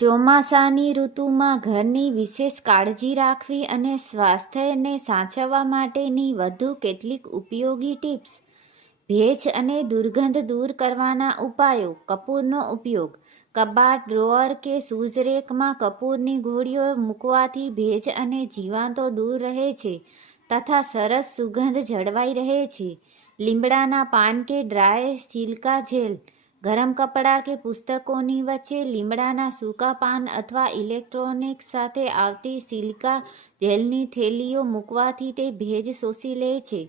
ચોમાસાની ઋતુમાં ઘરની વિશેષ કાળજી રાખવી અને સ્વાસ્થ્યને સાચવવા માટેની વધુ કેટલીક ઉપયોગી ટિપ્સ. ભેજ અને દુર્ગંધ દૂર કરવાના ઉપાયો. કપૂરનો ઉપયોગ. કબાટ, ડ્રોઅર કે શૂઝ રેકમાં કપૂરની ગોળીઓ મૂકવાથી ભેજ અને જીવાતો દૂર રહે છે તથા સરસ સુગંધ જળવાઈ રહે છે. લીમડાના પાન કે ડ્રાય સિલિકા જેલ. ગરમ કપડાં કે પુસ્તકોની વચ્ચે લીમડાના સૂકા પાન અથવા ઇલેક્ટ્રોનિક્સ સાથે આવતી સિલિકા જેલની થેલીઓ મૂકવાથી તે ભેજ શોષી લે છે.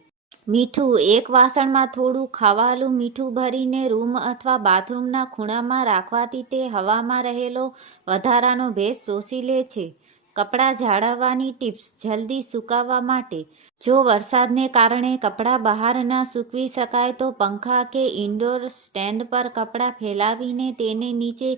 મીઠું. એક વાસણમાં થોડું ખાવાલું મીઠું ભરીને રૂમ અથવા બાથરૂમના ખૂણામાં રાખવાથી તે હવામાં રહેલો વધારાનો ભેજ શોષી લે છે. કપડાં જાળવવાની ટિપ્સ. જલ્દી સુકાવવા માટે. જો વરસાદને કારણે કપડાં બહાર ના સૂકવી શકાય તો પંખા કે ઇન્ડોર સ્ટેન્ડ પર કપડાં ફેલાવીને તેની નીચે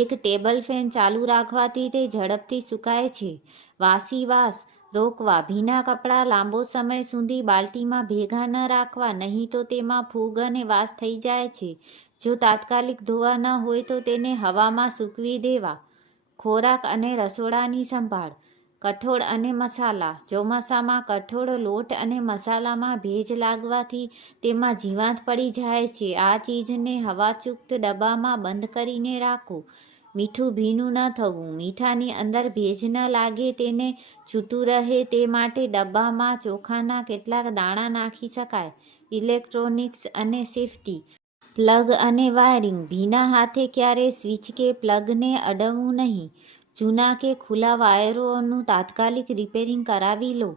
એક ટેબલ ફેન ચાલુ રાખવાથી તે ઝડપથી સુકાય છે. વાસી વાસ રોકવા. ભીના કપડાં લાંબો સમય સુધી બાલ્ટીમાં ભેગા ન રાખવા, નહીં તો તેમાં ફૂગ અને વાસ થઈ જાય છે. જો તાત્કાલિક ધોવા ન હોય તો તેને હવામાં સૂકવી દેવા. ખોરાક અને રસોડાની સંભાળ. કઠોળ અને મસાલા. ચોમાસામાં કઠોળ, લોટ અને મસાલામાં ભેજ લાગવાથી તેમાં જીવાત પડી જાય છે. આ ચીજને હવાચુક્ત ડબ્બામાં બંધ કરીને રાખો. મીઠું ભીનું ન થવું. મીઠાની અંદર ભેજ ન લાગે, તેને છૂટું રહે તે માટે ડબ્બામાં ચોખાના કેટલાક દાણા નાખી શકાય. ઇલેક્ટ્રોનિક્સ અને સેફટી. પ્લગ અને વાયરિંગ. ભીના હાથે ક્યારેય સ્વિચ કે પ્લગને અડવું નહીં. જૂના કે ખુલ્લા વાયરોનું તાત્કાલિક રિપેરિંગ કરાવી લો.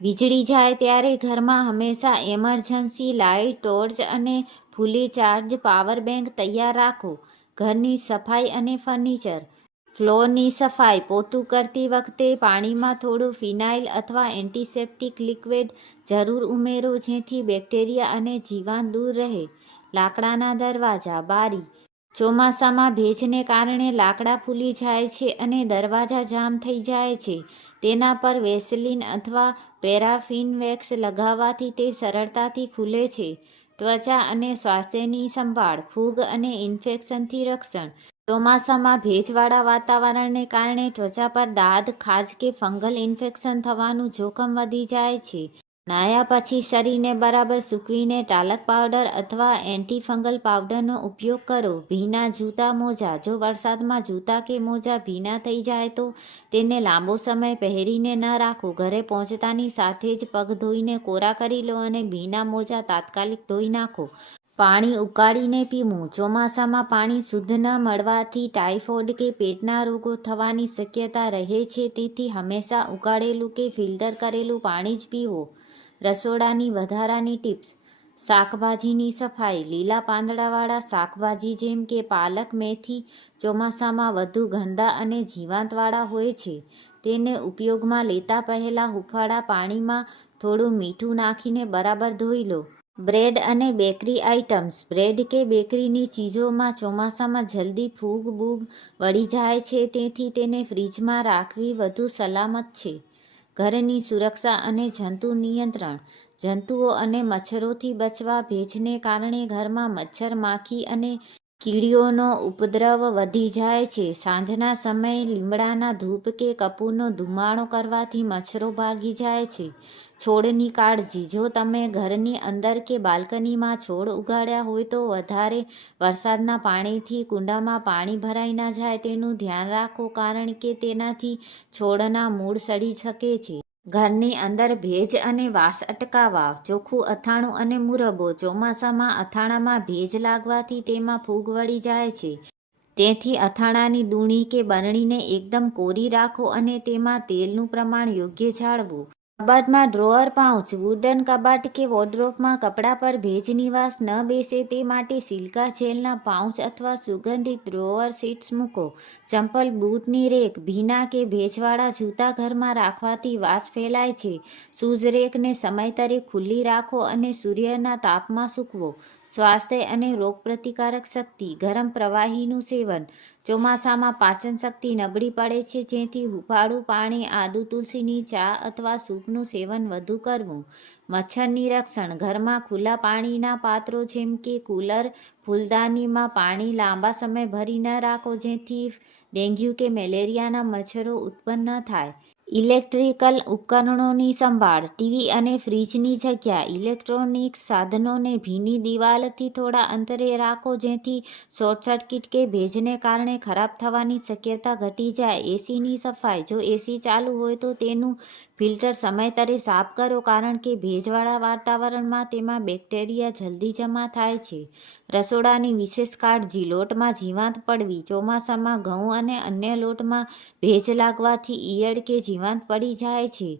વીજળી જાય ત્યારે ઘરમાં હંમેશા એમરજન્સી લાઇટ, ટોર્ચ અને ફૂલી ચાર્જ પાવર બેંક તૈયાર રાખો. ઘરની સફાઈ અને ફર્નિચર. ફ્લોરની સફાઈ. પોતું કરતી વખતે પાણીમાં થોડું ફિનાઇલ અથવા એન્ટિસેપ્ટિક લિક્વિડ જરૂર ઉમેરો જેથી બેક્ટેરિયા અને જીવાત દૂર રહે. લાકડાના દરવાજા, બારી. ચોમાસામાં ભેજને કારણે લાકડા ફૂલી જાય છે અને દરવાજા જામ થઈ જાય છે. તેના પર વેસલીન અથવા પેરાફિન વેક્સ લગાવવાથી તે સરળતાથી ખુલે છે. ત્વચા અને સ્વાસ્થ્યની સંભાળ. ફૂગ અને ઇન્ફેક્શનથી રક્ષણ. ચોમાસામાં ભેજવાળા વાતાવરણને કારણે ત્વચા પર દાદ, ખાજ કે ફંગલ ઇન્ફેક્શન થવાનું જોખમ વધી જાય છે. નાહ્યા પછી શરીરને બરાબર સૂકવીને ટાલ્ક પાવડર અથવા એન્ટીફંગલ પાવડરનો ઉપયોગ કરો. ભીના જૂતા, મોજા. જો વરસાદમાં જૂતા કે મોજા ભીના થઈ જાય તો તેને લાંબો સમય પહેરીને ન રાખો. ઘરે પહોંચતાની સાથે જ પગ ધોઈને કોરા કરી લો અને ભીના મોજા તાત્કાલિક ધોઈ નાખો. પાણી ઉકાળીને પીવું. ચોમાસામાં પાણી શુદ્ધ ન મળવાથી ટાઇફોઇડ કે પેટના રોગો થવાની શક્યતા રહે છે. તેથી હંમેશા ઉકાળેલું કે ફિલ્ટર કરેલું પાણી જ પીવો. રસોડાની વધારાની ટિપ્સ. શાકભાજીની સફાઈ. લીલા પાંદડાવાળા શાકભાજી જેમ કે પાલક, મેથી ચોમાસામાં વધુ ગંદા અને જીવાતવાળા હોય છે. તેને ઉપયોગમાં લેતા પહેલા હૂંફાળા પાણીમાં થોડું મીઠું નાખીને બરાબર ધોઈ લો. બ્રેડ અને બેકરી આઇટમ્સ. બ્રેડ કે બેકરીની ચીજોમાં ચોમાસામાં જલ્દી ફૂગ બૂગ વળી જાય છે, તેથી તેને ફ્રીજમાં રાખવી વધુ સલામત છે. ઘરની સુરક્ષા અને જંતુ નિયંત્રણ. જંતુઓ અને મચ્છરોથી બચવા. ભેજને કારણે ઘરમાં મચ્છર, માખી અને કીડીઓનો ઉપદ્રવ વધી જાય છે. સાંજના સમયે લીમડાના ધૂપ કે કપૂરનો ધુમાડો કરવાથી મચ્છરો ભાગી જાય છે. છોડની કાળજી. જો તમે ઘરની અંદર કે બાલ્કનીમાં છોડ ઉગાડ્યા હોય તો વધારે વરસાદના પાણીથી કુંડામાં પાણી ભરાઈ ન જાય તેનું ધ્યાન રાખો, કારણ કે તેનાથી છોડના મૂળ સડી શકે છે. ઘરની અંદર ભેજ અને વાસ અટકાવવા. ચોખ્ખું અથાણું અને મુરબ્બો. ચોમાસામાં અથાણામાં ભેજ લાગવાથી તેમાં ફૂગ વળી જાય છે. તેથી અથાણાની દૂણી કે બરણીને એકદમ કોરી રાખો અને તેમાં તેલનું પ્રમાણ યોગ્ય જાળવો. કબાટમાં ડ્રોઅર, પાઉચ. વુડન કબાટ કે વોર્ડરોબમાં કપડાં પર ભેજની વાસ ન બેસે તે માટે સિલિકા જેલના પાઉચ અથવા સુગંધિત ડ્રોઅર શીટ્સ મૂકો. ચંપલ, બૂટની રેક. ભીના કે ભેજવાળા જૂતા ઘરમાં રાખવાથી વાસ ફેલાય છે. શૂઝ રેકને સમયાંતરે ખુલ્લી રાખો અને સૂર્યના તાપમાં સૂકવો. સ્વાસ્થ્ય અને રોગપ્રતિકારક શક્તિ. ગરમ પ્રવાહીનું સેવન. ચોમાસામાં પાચન શક્તિ નબળી પડે છે, જેથી હૂંફાળું પાણી, આદુ, તુલસીની ચા અથવા સૂપનું સેવન વધુ કરવું. મચ્છરથી રક્ષણ. ઘરમાં ખુલ્લા પાણીના પાત્રો જેમ કે કુલર, ફૂલદાનીમાં પાણી લાંબા સમય ભરી ન રાખો, જેથી ડેન્ગ્યુ કે મેલેરિયાના મચ્છરો ઉત્પન્ન ન થાય. ઇલેક્ટ્રિકલ ઉપકરણોની સંભાળ. ટીવી અને ફ્રીજની જગ્યા. ઇલેક્ટ્રોનિક સાધનોને ભીની દિવાલથી થોડા અંતરે રાખો જેથી શોર્ટ સર્કિટ કે ભેજને કારણે ખરાબ થવાની શક્યતા ઘટી જાય. એસીની સફાઈ. જો એસી ચાલુ હોય તો તેનું ફિલ્ટર સમયસરે સાફ કરો કારણ કે ભેજવાળા વાતાવરણમાં તેમાં બેક્ટેરિયા જલ્દી જમા થાય છે. રસોડાની વિશેષ કાળજી. લોટમાં જીવાત પડવી. ચોમાસામાં ઘઉં અને અન્ય લોટમાં ભેજ લાગવાથી ઈયળ કે જીવાત પડી જાય છે.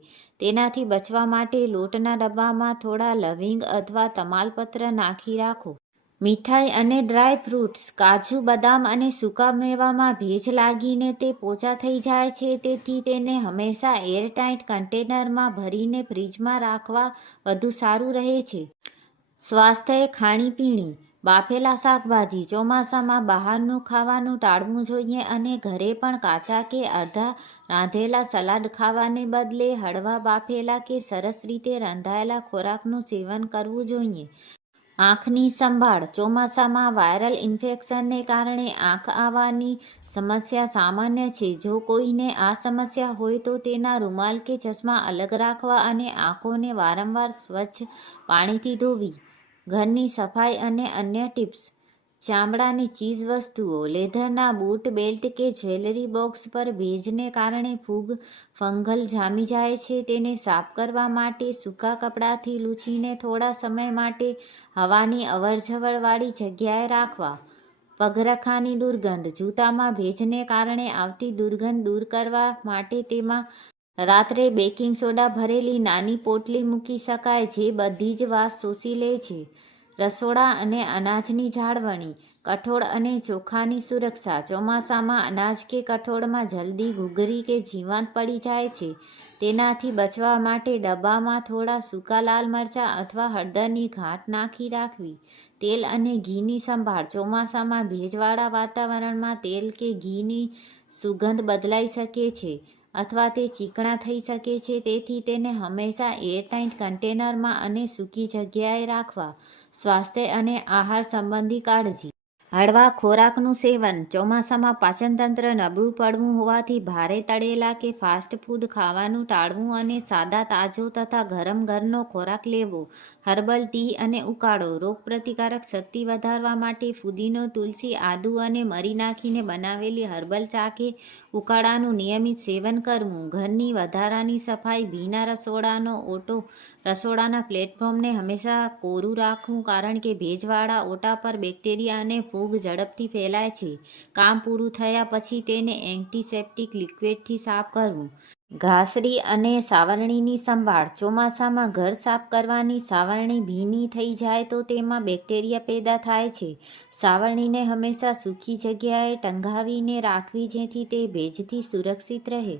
તેનાથી બચવા માટે લોટના ડબ્બામાં થોડા લવિંગ અથવા તમાલપત્ર નાખી રાખો. મીઠાઈ અને ડ્રાય ફ્રૂટ્સ. કાજુ, બદામ અને સૂકા મેવામાં ભેજ લાગીને તે પોચા થઈ જાય છે. તેથી તેને હંમેશા એરટાઇટ કન્ટેનરમાં ભરીને ફ્રીજમાં રાખવા વધુ સારું રહે છે. સ્વાસ્થ્ય. ખાણીપીણી. બાફેલા શાકભાજી. ચોમાસામાં બહારનું ખાવાનું ટાળવું જોઈએ અને ઘરે પણ કાચા કે અડધા રાંધેલા સલાડ ખાવાને બદલે હળવા બાફેલા કે સરસ રીતે રંધાયેલા ખોરાકનું સેવન કરવું જોઈએ. આંખની સંભાળ. ચોમાસામાં વાયરલ ઇન્ફેક્શનને કારણે આંખ આવવાની સમસ્યા સામાન્ય છે. જો કોઈને આ સમસ્યા હોય તો તેના રૂમાલ કે ચશ્મા અલગ રાખવા અને આંખોને વારંવાર સ્વચ્છ પાણીથી ધોવી. ઘરની સફાઈ અને અન્ય ટિપ્સ. ચામડાની ચીજવસ્તુઓ. લેધરના બૂટ, બેલ્ટ કે જ્વેલરી બોક્સ પર ભેજને કારણે ફૂગ, ફંગલ જામી જાય છે. તેને સાફ કરવા માટે સૂકા કપડાથી લૂછીને થોડા સમય માટે હવાની અવરજવરવાળી જગ્યાએ રાખવા. પગરખાંની દુર્ગંધ. જૂતામાં ભેજને કારણે આવતી દુર્ગંધ દૂર કરવા માટે તેમાં રાત્રે બેકિંગ સોડા ભરેલી નાની પોટલી મૂકી શકાય જે બધી જ વાસ શોષી લે છે. રસોડા અને અનાજની જાળવણી. કઠોળ અને ચોખાની સુરક્ષા. ચોમાસામાં અનાજ કે કઠોળમાં જલ્દી ઘૂઘરી કે જીવાત પડી જાય છે. તેનાથી બચવા માટે ડબ્બામાં થોડા સૂકા લાલ મરચાં અથવા હળદરની ઘાટ નાખી રાખવી. તેલ અને ઘીની સંભાળ. ચોમાસામાં ભેજવાળા વાતાવરણમાં તેલ કે ઘીની સુગંધ બદલાઈ શકે છે અથવા તે ચીકણા થઈ શકે છે. તેથી તેને હંમેશા એરટાઇટ કન્ટેનરમાં અને સૂકી જગ્યાએ રાખવા. સ્વાસ્થ્ય અને આહાર સંબંધી કાળજી. હળવા ખોરાકનું સેવન. ચોમાસામાં પાચનતંત્ર નબળું પડવું હોવાથી ભારે તળેલા કે ફાસ્ટ ફૂડ ખાવાનું ટાળવું અને સાદા, તાજો તથા ગરમ ઘરનો ખોરાક લેવો. હર્બલ ટી અને ઉકાળો. રોગપ્રતિકારક શક્તિ વધારવા માટે ફુદીનો, તુલસી, આદુ અને મરી નાખીને બનાવેલી હર્બલ ચા કે ઉકાળાનું નિયમિત સેવન કરવું. ઘરની વધારાની સફાઈ. ભીના રસોડાનો ઓટો. રસોડાના પ્લેટફોર્મને હંમેશા કોરું રાખવું કારણ કે ભેજવાળા ઓટા પર બેક્ટેરિયા અને ફૂગ ઝડપથી ફેલાય છે. કામ પૂરું થયા પછી તેને એન્ટિસેપ્ટિક લિક્વિડથી સાફ કરવું. ઘાસરી અને સાવરણીની સંભાળ. ચોમાસામાં ઘર સાફ કરવાની સાવરણી ભીની થઈ જાય તો તેમાં બેક્ટેરિયા પેદા થાય છે. સાવરણીને હંમેશા સૂકી જગ્યાએ ટંગાવીને રાખવી જેથી તે ભેજથી સુરક્ષિત રહે.